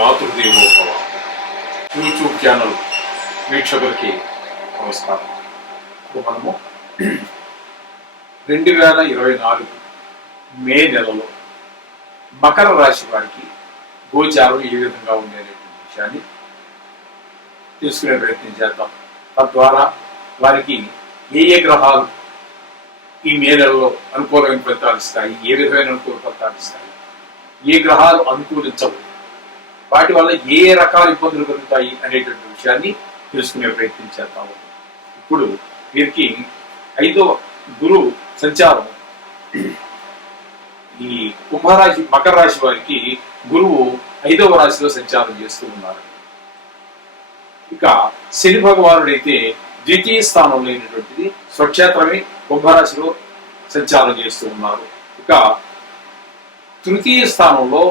Matrudevobhava. YouTube channel వీక్షకులకి నమస్కారం. ఇప్పుడు మనము రెండు వేల ఇరవై నాలుగు మే నెలలో మకర రాశి వారికి గోచారం ఏ విధంగా ఉండేటువంటి విషయాన్ని తెలుసుకునే ప్రయత్నం చేద్దాం. తద్వారా వారికి ఏ ఏ గ్రహాలు ఈ మే నెలలో అనుకూలమైన ఫలితాలు ఇస్తాయి ఏ విధమైన అనుకూల ఫలితాలు ఇస్తాయి ఏ గ్రహాలు అనుకూలించవు వాటి వల్ల ఏ రకాల ఇబ్బందులు కలుగుతాయి అనేటువంటి విషయాన్ని తెలుసుకునే ప్రయత్నం చేద్దాము ఇప్పుడు వీరికి ఐదో గురు సంచారం. ఈ కుంభరాశి మకర రాశి వారికి గురువు ఐదవ రాశిలో సంచారం చేస్తూ ఉన్నారు. ఇక శని భగవానుడు అయితే ద్వితీయ స్థానంలో అయినటువంటిది స్వక్షేత్రమే కుంభరాశిలో సంచారం చేస్తూ ఉన్నారు. ఇక తృతీయ స్థానంలో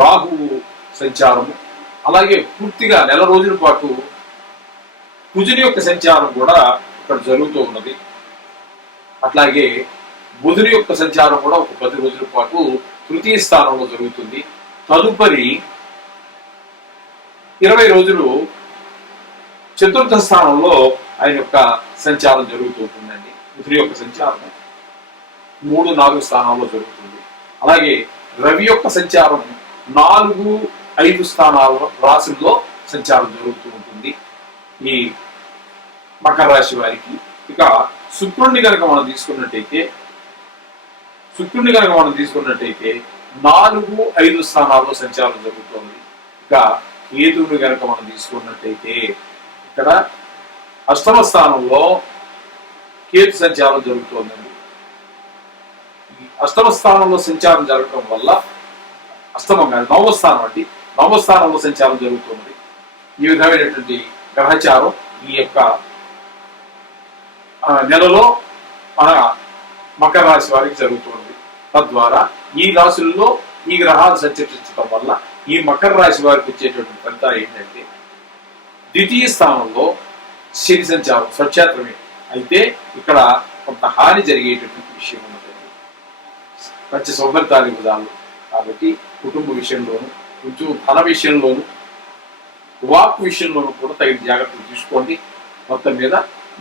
రాహువు సంచారము. అలాగే పూర్తిగా నెల రోజుల పాటు కుజుని యొక్క సంచారం కూడా ఇక్కడ జరుగుతూ ఉన్నది. అట్లాగే బుధుని యొక్క సంచారం కూడా ఒక పది రోజుల పాటు తృతీయ స్థానంలో జరుగుతుంది. తదుపరి ఇరవై రోజులు చతుర్థ స్థానంలో ఆయన యొక్క సంచారం జరుగుతూ ఉంటుందండి. బుధుని యొక్క సంచారం మూడు నాలుగు స్థానాల్లో జరుగుతుంది. అలాగే రవి యొక్క సంచారం నాలుగు ఐదు స్థానాల రాశుల్లో సంచారం జరుగుతూ ఉంటుంది. ఈ మకర రాశి వారికి ఇక శుక్రుణ్ణి కనుక మనం తీసుకున్నట్టయితే శుక్రుణ్ణి కనుక మనం తీసుకున్నట్టయితే నాలుగు ఐదు స్థానాల్లో సంచారం జరుగుతుంది. ఇక కేతువుని కనుక మనం తీసుకున్నట్టయితే ఇక్కడ అష్టమ స్థానంలో కేతు సంచారం జరుగుతోందండి. అష్టమ స్థానంలో సంచారం జరగడం వల్ల అష్టమం కాదు నవస్థానం అండి. నవస్థానంలో సంచారం జరుగుతున్నది ఈ విధమైనటువంటి గ్రహచారం ఈ యొక్క నెలలో మన మకర రాశి వారికి జరుగుతుంది. తద్వారా ఈ రాశుల్లో ఈ గ్రహాలు సంచరించడం వల్ల ఈ మకర రాశి వారికి వచ్చేటువంటి ఫలితాలు ఏంటంటే ద్వితీయ స్థానంలో శని సంచారం స్వక్షేత్రమే అయితే ఇక్కడ కొంత హాని జరిగేటటువంటి విషయం ఉన్నదండి మంచి సౌకర్యాలు విధాలు కాబట్టి కుటుంబ విషయంలోనూ కొంచెం ధన విషయంలోను వాక్ విషయంలోనూ కూడా తగిన జాగ్రత్తలు తీసుకోండి. మొత్తం మీద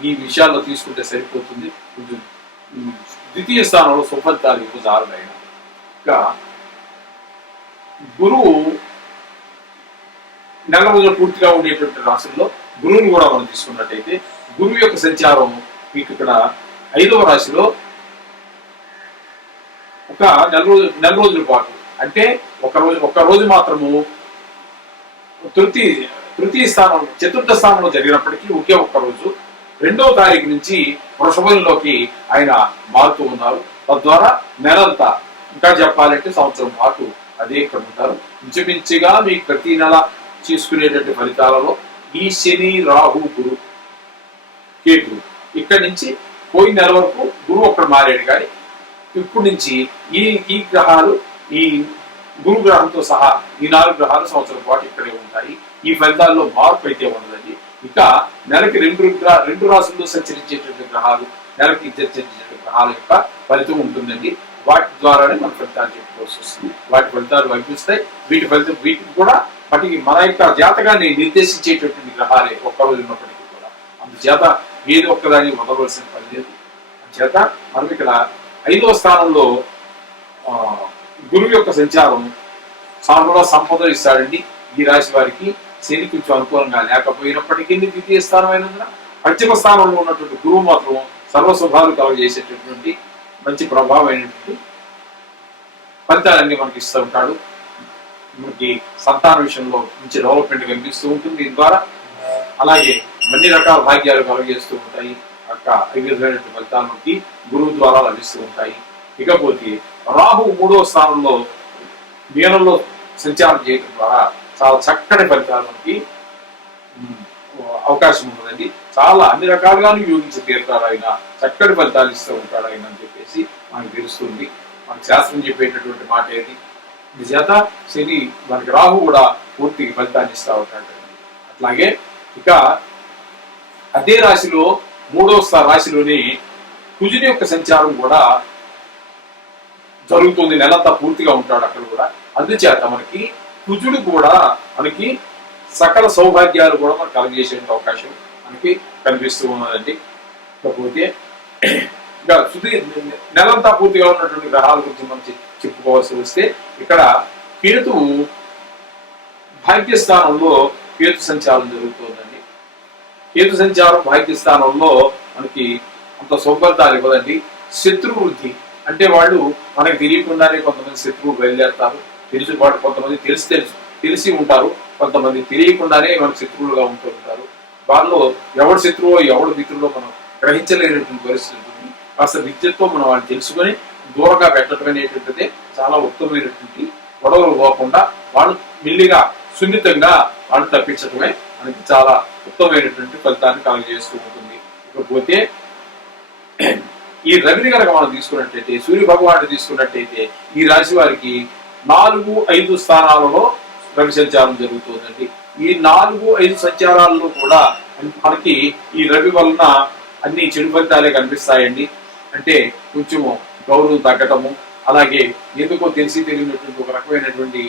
ఈ విషయాల్లో తీసుకుంటే సరిపోతుంది. కొంచెం ద్వితీయ స్థానంలో సుఫలితాలు ఇవ్వజారుడైన ఇంకా గురువు నెల రోజులు పూర్తిగా ఉండేటువంటి రాశుల్లో గురువుని కూడా మనం తీసుకున్నట్టయితే గురువు యొక్క సంచారం మీకు ఇక్కడ ఐదవ రాశిలో ఒక నెల రోజు నెల రోజుల పాటు అంటే ఒక రోజు ఒక రోజు మాత్రము తృతీయ తృతీయ స్థానం చతుర్థ స్థానంలో జరిగినప్పటికీ ఒకే ఒక్క రోజు. రెండవ తారీఖు నుంచి వృషభంలోకి ఆయన మారుతూ ఉన్నారు. తద్వారా నెలంతా ఇంకా చెప్పాలంటే సంవత్సరం పాటు అదే ఇక్కడ ఉంటారు ఇంచుమించుగా మీ ప్రతి నెల తీసుకునేటువంటి ఫలితాలలో ఈ శని రాహు గురు కేతు ఇక్కడి నుంచి పోయిన నెల వరకు గురువు ఒక్కడ మారాడు. కానీ ఇప్పుడు నుంచి ఈ ఈ గ్రహాలు ఈ గురు గ్రహంతో సహా ఈ నాలుగు గ్రహాలు సంవత్సరం పాటు ఇక్కడే ఉంటాయి. ఈ ఫలితాల్లో మార్పు అయితే ఉండదండి. ఇక నెలకి రెండు రెండు రాసుల్లో సంచరించేటువంటి గ్రహాలు నెలకి సంచరించేటువంటి గ్రహాల యొక్క ఫలితం ఉంటుందండి. వాటి ద్వారానే మన ఫలితాలు చెప్పుకోవాల్సి వస్తుంది. వాటి ఫలితాలు కనిపిస్తాయి వీటి ఫలితం వీటికి కూడా వాటికి మన యొక్క జాతకాన్ని నిర్దేశించేటటువంటి గ్రహాలే ఒక్క రోజు ఉన్నప్పటికీ కూడా. అందుచేత ఏది ఒక్కదాన్ని వదలవలసిన పని లేదు. చేత మనం ఇక్కడ ఐదవ స్థానంలో ఆ, గురువు యొక్క సంచారం సానుగా సంపద ఇస్తాడండి. ఈ రాశి వారికి శని కొంచెం అనుకూలంగా లేకపోయినప్పటికీ ద్వితీయ స్థానం అయినందున పంచమ స్థానంలో ఉన్నటువంటి గురువు మాత్రం సర్వస్వభావాలు కలగజేసేటటువంటి మంచి ప్రభావమైనటువంటి ఫలితాలన్నీ మనకి ఇస్తూ ఉంటాడు. మనకి సంతాన విషయంలో మంచి డెవలప్మెంట్ కనిపిస్తూ ఉంటుంది. దీని ద్వారా అలాగే అన్ని రకాల భాగ్యాలు కలుగజేస్తూ ఉంటాయి. అక్క ఈ విధమైనటువంటి ఫలితాలు మనకి గురువు ద్వారా లభిస్తూ ఉంటాయి. ఇకపోతే రాహు మూడవ స్థానంలో మీనంలో సంచారం చేయడం ద్వారా చాలా చక్కటి ఫలితాలు మనకి అవకాశం ఉన్నదండి. చాలా అన్ని రకాలుగాను యోగించి తీరుతాడు ఆయన చక్కటి ఫలితాలు ఇస్తూ ఉంటాడు ఆయన అని చెప్పేసి మనకు తెలుస్తుంది. మనకు శాస్త్రం చెప్పేటటువంటి మాట ఏది? చేత శని మనకి రాహు కూడా పూర్తిగా ఫలితాన్ని ఇస్తూ ఉంటాడు. అట్లాగే ఇక అదే రాశిలో మూడో స్థా రాశిలోని కుజుని యొక్క సంచారం కూడా జరుగుతుంది నెలంతా పూర్తిగా ఉంటాడు అక్కడ కూడా. అందుచేత మనకి కుజుడు కూడా మనకి సకల సౌభాగ్యాలు కూడా మనకు కలగజేసే అవకాశం మనకి కనిపిస్తూ ఉన్నదండి. కాకపోతే ఇంకా శుద్ధి నెలంతా పూర్తిగా ఉన్నటువంటి గ్రహాల గురించి మనం చెప్పుకోవాల్సి వస్తే ఇక్కడ కేతువు భాగ్యస్థానంలో కేతు సంచారం జరుగుతుందండి. కేతు సంచారం భాగ్యస్థానంలో మనకి అంత సౌకర్యాలు ఇవ్వదండి. శత్రు వృద్ధి అంటే వాళ్ళు మనకు తెలియకుండానే కొంతమంది శత్రువులు బయలుదేరుతారు. తెలుసు వాడు కొంతమంది తెలిసి తెలుసు తెలిసి ఉంటారు. కొంతమంది తెలియకుండానే మనకు శత్రువులుగా ఉంటూ ఉంటారు. వాళ్ళు ఎవడు శత్రువో ఎవడు మిత్రులో మనం గ్రహించలేనటువంటి పరిస్థితి ఉంటుంది. కాస్త విద్యతో మనం వాళ్ళని తెలుసుకొని దూరంగా పెట్టడం అనేటువంటిది చాలా ఉత్తమమైనటువంటి గొడవలు పోకుండా వాళ్ళు మిల్లిగా సున్నితంగా వాళ్ళు తప్పించడమే మనకి చాలా ఉత్తమమైనటువంటి ఫలితాన్ని కలుగజేస్తూ ఉంటుంది. ఇకపోతే ఈ రవిని కనుక మనం తీసుకున్నట్టయితే సూర్య భగవాన్ని తీసుకున్నట్టయితే ఈ రాశి వారికి నాలుగు ఐదు స్థానాలలో రవి సంచారం జరుగుతుందండి. ఈ నాలుగు ఐదు సంచారాల్లో కూడా మనకి ఈ రవి వలన అన్ని చెడు ఫలితాలే కనిపిస్తాయండి. అంటే కొంచెము గౌరవం తగ్గటము అలాగే ఎందుకో తెలిసి తెలియనటువంటి ఒక రకమైనటువంటి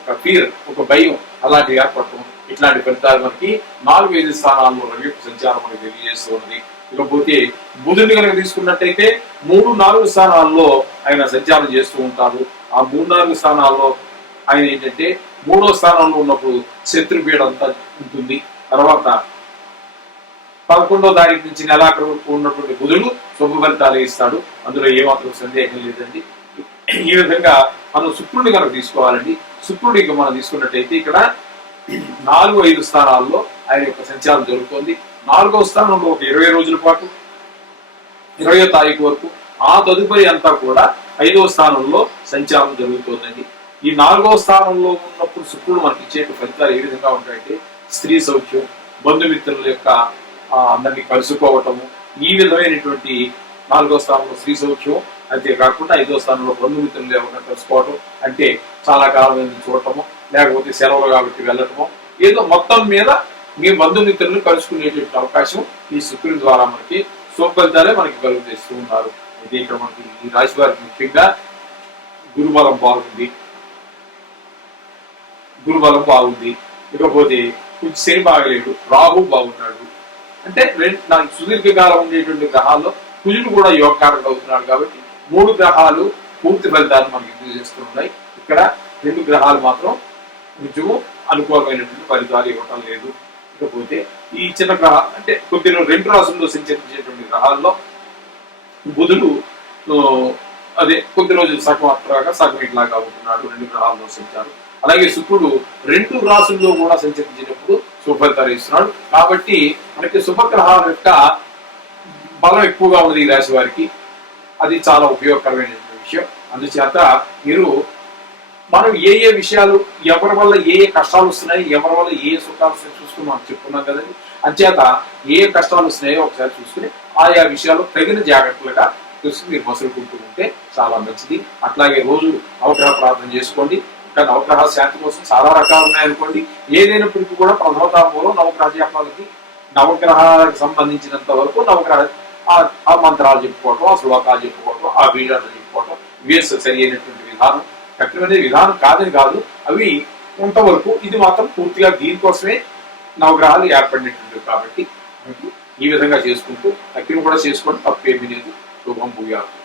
ఒక ఫీర్ ఒక భయం అలాంటి ఏర్పడటం ఇట్లాంటి ఫలితాలు మనకి నాలుగు ఐదు స్థానాల్లో రవి యొక్క సంచారం మనకి తెలియజేస్తూ ఉంది ఇకపోతే బుధుని కనుక తీసుకున్నట్టయితే మూడు నాలుగు స్థానాల్లో ఆయన సంచారం చేస్తూ ఉంటారు ఆ మూడు నాలుగు స్థానాల్లో ఆయన ఏంటంటే మూడో స్థానంలో ఉన్నప్పుడు శత్రుపీడ అంతా ఉంటుంది. తర్వాత పదకొండో తారీఖు నుంచి నెలాఖరు వరకు ఉన్నటువంటి బుధుడు శుభ ఫలితాలు ఇస్తాడు. అందులో ఏమాత్రం సందేహం లేదండి. ఈ విధంగా మనం శుక్రుడిని కనుక తీసుకోవాలండి. శుక్రుడికి మనం తీసుకున్నట్టయితే ఇక్కడ నాలుగు ఐదు స్థానాల్లో ఆయన యొక్క సంచారం జరుగుతోంది. నాలుగో స్థానంలో ఒక ఇరవై రోజుల పాటు ఇరవయో తారీఖు వరకు ఆ తదుపరి అంతా కూడా ఐదవ స్థానంలో సంచారం జరుగుతోందండి. ఈ నాలుగవ స్థానంలో ఉన్నప్పుడు శుక్రుడు మనకి ఇచ్చే ఫలితాలు ఏ విధంగా ఉంటాయంటే స్త్రీ సౌఖ్యం బంధుమిత్రుల యొక్క అందరినీ కలుసుకోవటము ఈ విధమైనటువంటి నాలుగో స్థానంలో స్త్రీ సౌఖ్యం అంతేకాకుండా ఐదో స్థానంలో బంధుమిత్రులు ఎవరైనా కలుసుకోవటం అంటే చాలా కాలం చూడటము లేకపోతే సెలవులు కాబట్టి వెళ్ళటము ఏదో మొత్తం మీద మీ బంధుమిత్రులను కలుసుకునేటువంటి అవకాశం ఈ శుక్రుని ద్వారా మనకి శుభఫలితాలే మనకి కలుగజేస్తూ ఉన్నారు. అయితే ఇక్కడ మనకి ఈ రాశి వారికి ముఖ్యంగా గురుబలం బాగుంది. గురుబలం బాగుంది. ఇకపోతే కొంచెం శని బాగలేడు రాహు బాగున్నాడు. అంటే రెండు నాకు సుదీర్ఘకాలం ఉండేటువంటి గ్రహాల్లో కుజుడు కూడా యోగకారకుడు అవుతున్నాడు కాబట్టి మూడు గ్రహాలు పూర్తి ఫలితాలు మనకి చేస్తున్నాయి ఇక్కడ రెండు గ్రహాలు మాత్రం నిజము అనుకూలమైనటువంటి ఫలితాలు ఇవ్వటం లేదు. ఇకపోతే ఈ చిన్న గ్రహ అంటే కొద్ది రెండు రాసుల్లో సంచరించేటువంటి గ్రహాల్లో బుధుడు అదే కొద్ది రోజులు సగం అట్లాగా సగం ఇట్లాగా ఉంటున్నాడు రెండు గ్రహాల్లో సంచారు. అలాగే శుక్రుడు రెండు రాసుల్లో కూడా సంచరించినప్పుడు శుభఫలితాలు ఇస్తున్నాడు. కాబట్టి మనకి శుభగ్రహాల యొక్క బలం ఎక్కువగా ఉన్నది ఈ రాశి వారికి. అది చాలా ఉపయోగకరమైన విషయం. అందుచేత మీరు మనం ఏ ఏ విషయాలు ఎవరి వల్ల ఏ ఏ కష్టాలు వస్తున్నాయి ఎవరి వల్ల ఏ ఏ సుఖాలు చూసుకుని మనం చెప్పుకున్నాం కదండి. అంచేత ఏ ఏ కష్టాలు వస్తున్నాయో ఒకసారి చూసుకుని ఆయా విషయాలు తగిన జాగ్రత్తలుగా చూసి మీరు మసులుకుంటూ ఉంటే చాలా మంచిది. అట్లాగే రోజు అవగ్రహ ప్రార్థన చేసుకోండి. ఇంకా నవగ్రహ శాంతి కోసం చాలా రకాలు ఉన్నాయనుకోండి. ఏదైనప్పటికీ కూడా ప్రథమతాపంలో నవగ్రహ జపాలకి నవగ్రహాలకు సంబంధించినంత వరకు నవగ్రహ ఆ- మంత్రాలు చెప్పుకోవటం ఆ శ్లోకాలు చెప్పుకోవటం ఆ వీడియోలు చెప్పుకోవటం ఇవే సరి అయినటువంటి విధానం. కఠినమైన విధానం కాదని కాదు అవి కొంతవరకు ఇది మాత్రం పూర్తిగా దీనికోసమే నవగ్రహాలు ఏర్పడినట్టు కాబట్టి ఈ విధంగా చేసుకుంటూ తక్కిన కూడా చేసుకోవడం తప్పేమీ లేదు. శుభం భూయాలు